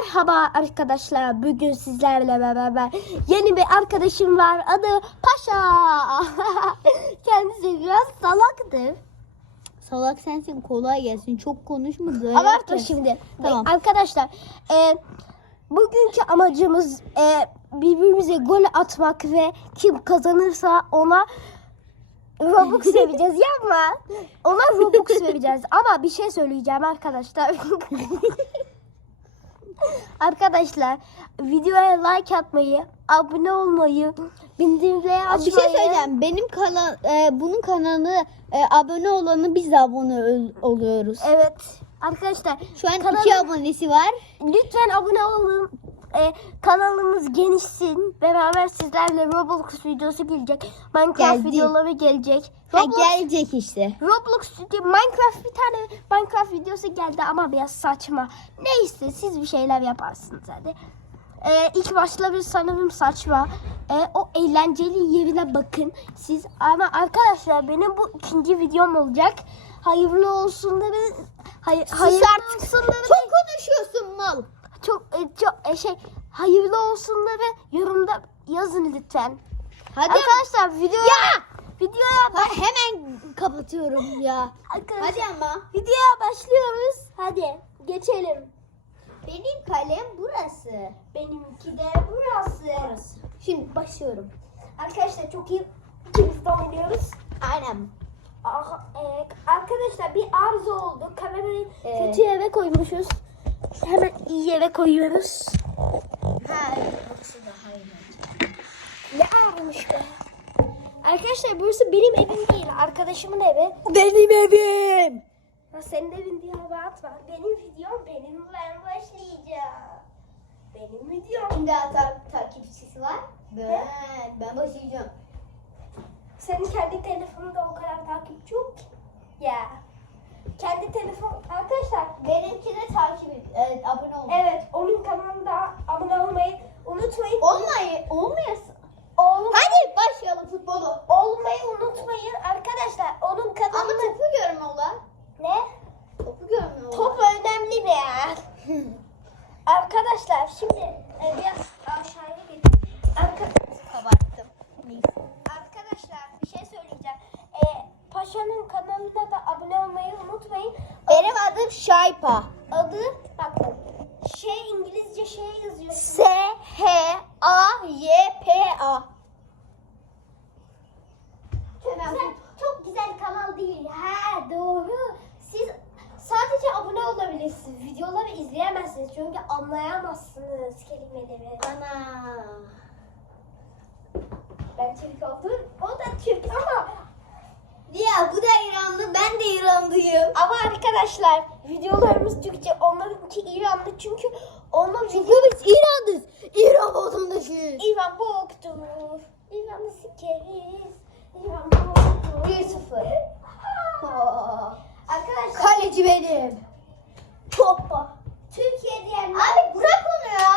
Merhaba arkadaşlar. Bugün sizlerle beraber yeni bir arkadaşım var. Adı Paşa. Kendisi biraz salaktır. Salak sensin kolay gelsin. Çok konuşma. Abartma şimdi. Tamam. Arkadaşlar e, bugünkü amacımız e, birbirimize gol atmak ve kim kazanırsa ona Robux vereceğiz yapma. Ona Robux vereceğiz. Ama bir şey söyleyeceğim arkadaşlar. arkadaşlar videoya like atmayı, abone olmayı, bildirimleri açmayı. Bir şey söyleyeceğim. Benim kanal e, bunun kanalı e, abone olanı biz de abone ol- oluyoruz. Evet. Arkadaşlar Şu an kanalım- iki abonesi var. Lütfen abone olun. Ee, kanalımız genişsin. Beraber sizlerle Roblox videosu gelecek. Minecraft Geldi. videoları gelecek. Ha, Roblox, gelecek işte. Roblox Minecraft bir tane Minecraft videosu geldi ama biraz saçma. Neyse siz bir şeyler yaparsınız hadi. Ee, ilk başları sanırım saçma. Ee, o eğlenceli yerine bakın. Siz ama arkadaşlar benim bu ikinci videom olacak. Hayırlı olsun da bir hayır, hayırlı artık. olsun da bir- Çok konuşuyorsun mal. Çok e, çok e, şey hayırlı olsunları yorumda yazın lütfen. Hadi. Arkadaşlar videoya Ya! videoya Ha, hemen kapatıyorum ya. arkadaşlar Hadi ama. videoya başlıyoruz. Hadi geçelim. Benim kalem burası. Benimki de burası. Şimdi başlıyorum. Arkadaşlar çok iyi ikimiz de oynuyoruz. Aynen. Aha, e, arkadaşlar bir arıza oldu. Kamerayı Ee. kötü yere koymuşuz. Hemen iyi yere koyuyoruz. Ha, burası daha iyi. Ne ağırmış be. Arkadaşlar burası benim evim değil. Arkadaşımın evi. Benim evim. Ha, senin evin diye hava atma. Benim videom benim ben başlayacağım. Benim videom. Şimdi ta takipçisi var. Ben, ben başlayacağım. Senin kendi telefonunda o kadar takipçi yok ki. Ya. Kendi telefon. Arkadaşlar Benimki de takip et, evet, abone ol. evet onun kanalında abone olmayı unutmayın. Olmayı, olmayasın. Oğlum, Hadi başlayalım futbolu. olmayı unutmayın arkadaşlar. Onun Ama kanalında topu görme ola. ne? Topu görme ola. Top önemli be. Arkadaşlar şimdi e, biraz aşağıya geçin. Arka- Kabarttım. Arkadaşlar bir şey söyleyeceğim. E, Paşa'nın kanalına da abone olmayı unutmayın. Benim adım Şaypa. Adı bakın şey İngilizce şey yazıyor. S H A Y P A. Çok güzel, çok güzel kanal değil. Ha doğru. Siz sadece abone olabilirsiniz. Videoları izleyemezsiniz. Çünkü anlayamazsınız kelimeleri. Ana. Ben Türk oldum. O da Türk ama Ya bu da İranlı, ben de İranlıyım. ama arkadaşlar videolarımız Türkçe. Onlarınki İranlı çünkü onlar Çünkü biz İran'ız. İran vatandaşıyız. İran boktur. İran'ı sikeriz. İran boktur. 1-0. Aa. Arkadaşlar Kaleci benim. Hoppa. Türkiye diyenler, Abi bırak onu ya.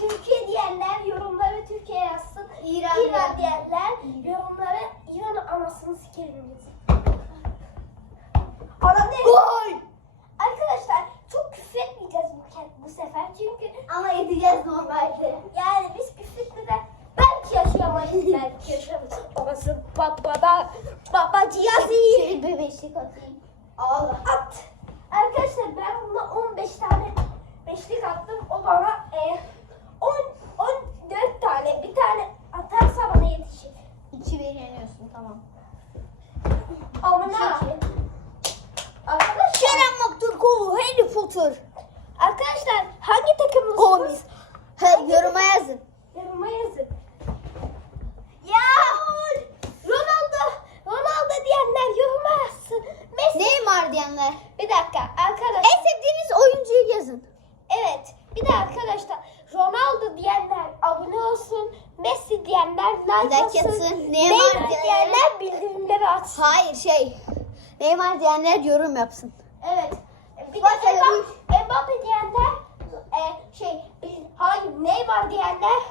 Türkiye diyenler yorumları Türkiye yazsın. İran İran diyen- diyenler yorumları İran anasını sikerim? Gol. Arkadaşlar çok küfür etmeyeceğiz bu, bu sefer çünkü Ama edeceğiz normalde. yani biz küfürle de belki yaşayamayız belki yaşamayız. Babası babada babacıyası Şey bebeşlik atayım. Allah. at. Arkadaşlar ben buna 15 tane beşlik attım. O bana e, 10 14 tane bir tane atarsa bana yetişir. 2-1 yeniyorsun tamam. Amına. Potter. arkadaşlar hangi takımlısınız? Gomis. Ha, yoruma yazın. Yoruma yazın. Ya Ronaldo, Ronaldo diyenler yoruma yazsın. Messi. Neymar diyenler. Bir dakika arkadaşlar. En sevdiğiniz oyuncuyu yazın. Evet. Bir de arkadaşlar Ronaldo diyenler abone olsun. Messi diyenler like atsın. Neymar, Neymar diyenler bildirimleri atsın. Hayır şey. Neymar diyenler yorum yapsın. Evet. Bir de Mbappe, diyenler e, şey bil- hayır Neymar diyenler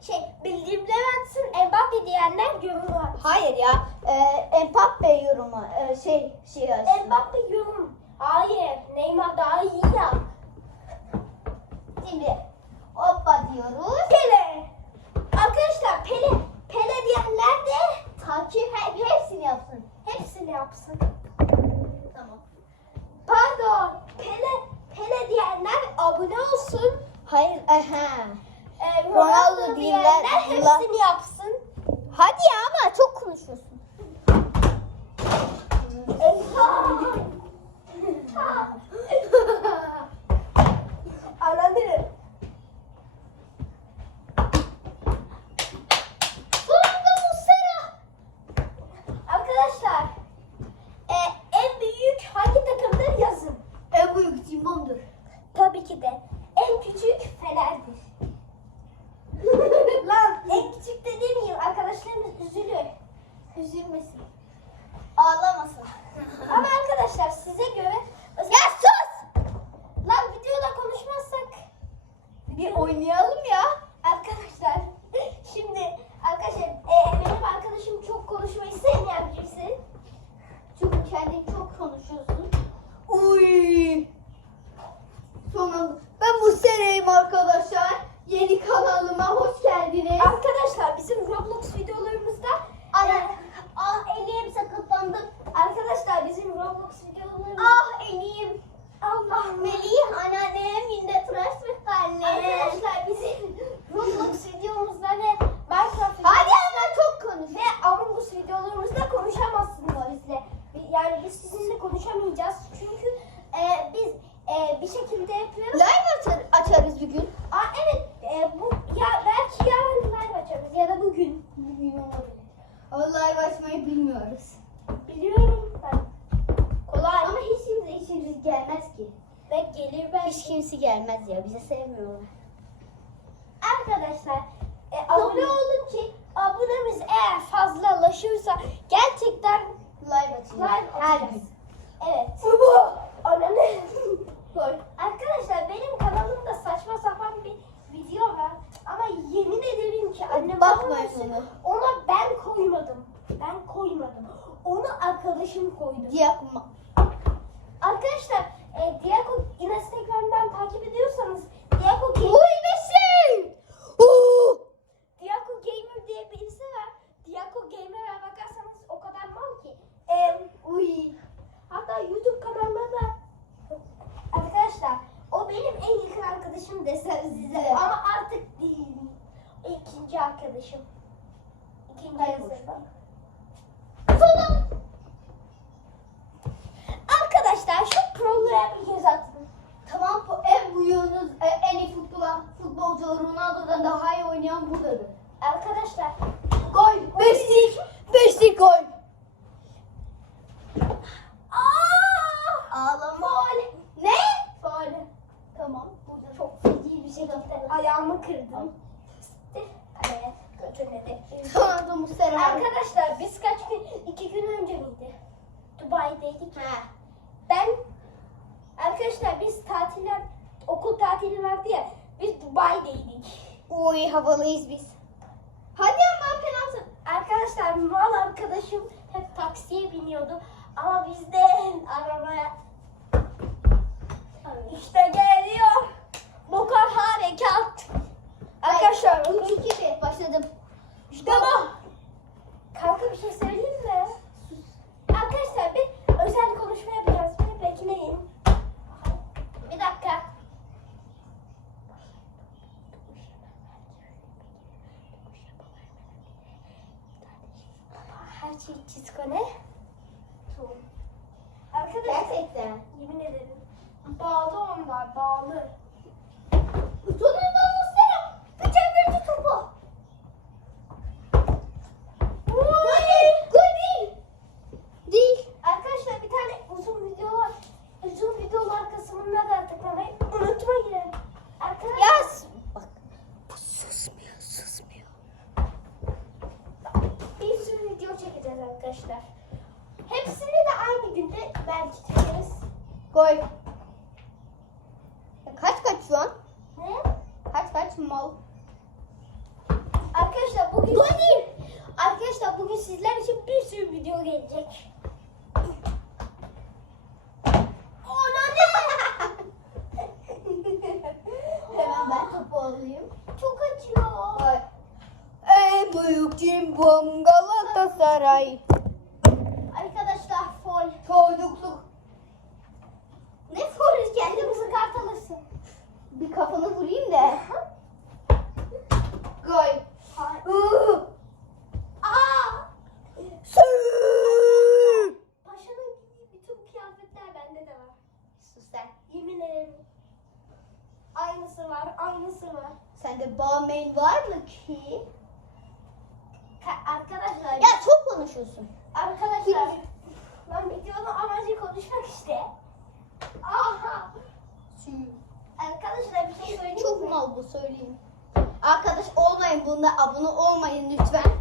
şey bildirimleri atsın. Mbappe diyenler yorum atsın. Hayır ya. E, Mbappe yorumu. E, şey şey yazsın. Mbappe yorum. Hayır. Neymar daha iyi ya. Şimdi hoppa diyoruz. Pele. Arkadaşlar Pele. Pele diyenler de Takip hep hepsini yapsın. hepsini yapsın. Tamam. Pardon. Pele. Pele diyenler abone olsun. Hayır, aha. Ee, Ronaldo Ronaldo diyenler hepsini yapsın. Hadi ya ama çok konuşuyorsun. Anladın. Sonunda Muslera. Arkadaşlar e, en büyük hangi takımdır yazın. En büyük Cimbom'dur. Tabii ki de en küçük Fener'dir. Lan en küçük de demeyeyim arkadaşlarımız üzülür. Üzülmesin. Ağlamasın. Ama arkadaşlar size göre ya sus! lan videoda konuşmazsak Bir oynayalım ya. arkadaşlar şimdi arkadaşlar e, benim arkadaşım çok konuşmayı sevmeyen birisi. Çünkü kendin çok konuşuyorsun. Uy. Sonunda ben Muslera'yım arkadaşlar. Yeni kanalıma hoş geldiniz. Arkadaşlar bizim Roblox videolarımızda Ana, e, ah elim sakatlandı. arkadaşlar bizim Roblox videolarımızda Ah elim. Allah Melih anneannem yine tıraş ve kalem. Arkadaşlar bizim Roblox videomuzda ve Minecraft Hadi ama çok konuş. ve Among Us videolarımızda konuşamazsınız bizle. Yani biz sizinle konuşamayacağız çünkü e, biz e, bir şekilde yapıyoruz. Live açar, açarız bir gün. Aa evet e, bu ya belki yarın live açarız ya da bugün. Bugün olabilir. Ama live açmayı bilmiyoruz. Biliyorum ben. Kolay Ama hiç kimse işimiz gelmez ki. ve gelir ben. Hiç kimse gelmez ya. Bize sevmiyorlar. Arkadaşlar e, abone olun ki abonemiz eğer fazlalaşırsa gerçekten Live açacağız. Live gün. Evet. Ananı. Arkadaşlar benim kanalımda saçma sapan bir video var. Ama yemin ederim ki annem Bakmayın ona. Ona ben koymadım. Ben koymadım. Onu arkadaşım koydu. Yakma. Arkadaşlar e, Diako Instagram'dan takip ediyorsanız Diako Gamer, Uy besin. Uuu. Diako Gamer diye birisi var. Diako Gamer'a bakarsanız o kadar mal ki. E, Uy. Hatta YouTube kanalında da arkadaşlar o benim en yakın arkadaşım desem size Evet. ama artık değil. İkinci arkadaşım. İkinci Hayır, yazarım. Sonum. Arkadaşlar şu programa bir göz atın. Tamam bu en büyüğünüz, e, en iyi futbol, futbolcu Ronaldo'dan daha iyi oynayan buradadır. Arkadaşlar Gol. Beşlik. Beşlik gol. Aa! Ağlama. Gol. Ne? Gol. Tamam. Burada Çok feci bir şekilde ayağımı kırdım. Kaleye götürmedi. Ronaldo Muslera. Arkadaşlar biz kaç gün, iki gün önce miydi? Dubai'deydik. Ha. Ben arkadaşlar biz tatiller okul tatili vardı ya biz Dubai'deydik. Uy havalıyız biz. Hadi ama penaltı. Arkadaşlar mal arkadaşım hep taksiye biniyordu ama biz de arabaya işte geliyor. Bokar harekat. Arkadaşlar bakın. 3 2 1 başladım. İşte bu. Kanka bir şey söyleyeyim mi? Arkadaşlar bir özel konuşma yapacağız. Bir bekleyin. Bir dakika. Her şey çizkone. Gol. Kaç kaç şu an? He? Kaç kaç mal. Arkadaşlar bugün... Gol. Arkadaşlar bugün sizler için bir sürü video gelecek. Ona Hemen ben topu alayım. Çok acıyor. En büyük cimbom Galatasaray. Arkadaşlar fol. Çocukluk Hedef vurur kendini sakart alırsın. Bir kafanı vurayım da. Gol. Hayır. söyleyeyim. Arkadaş olmayın bunda abone olmayın lütfen.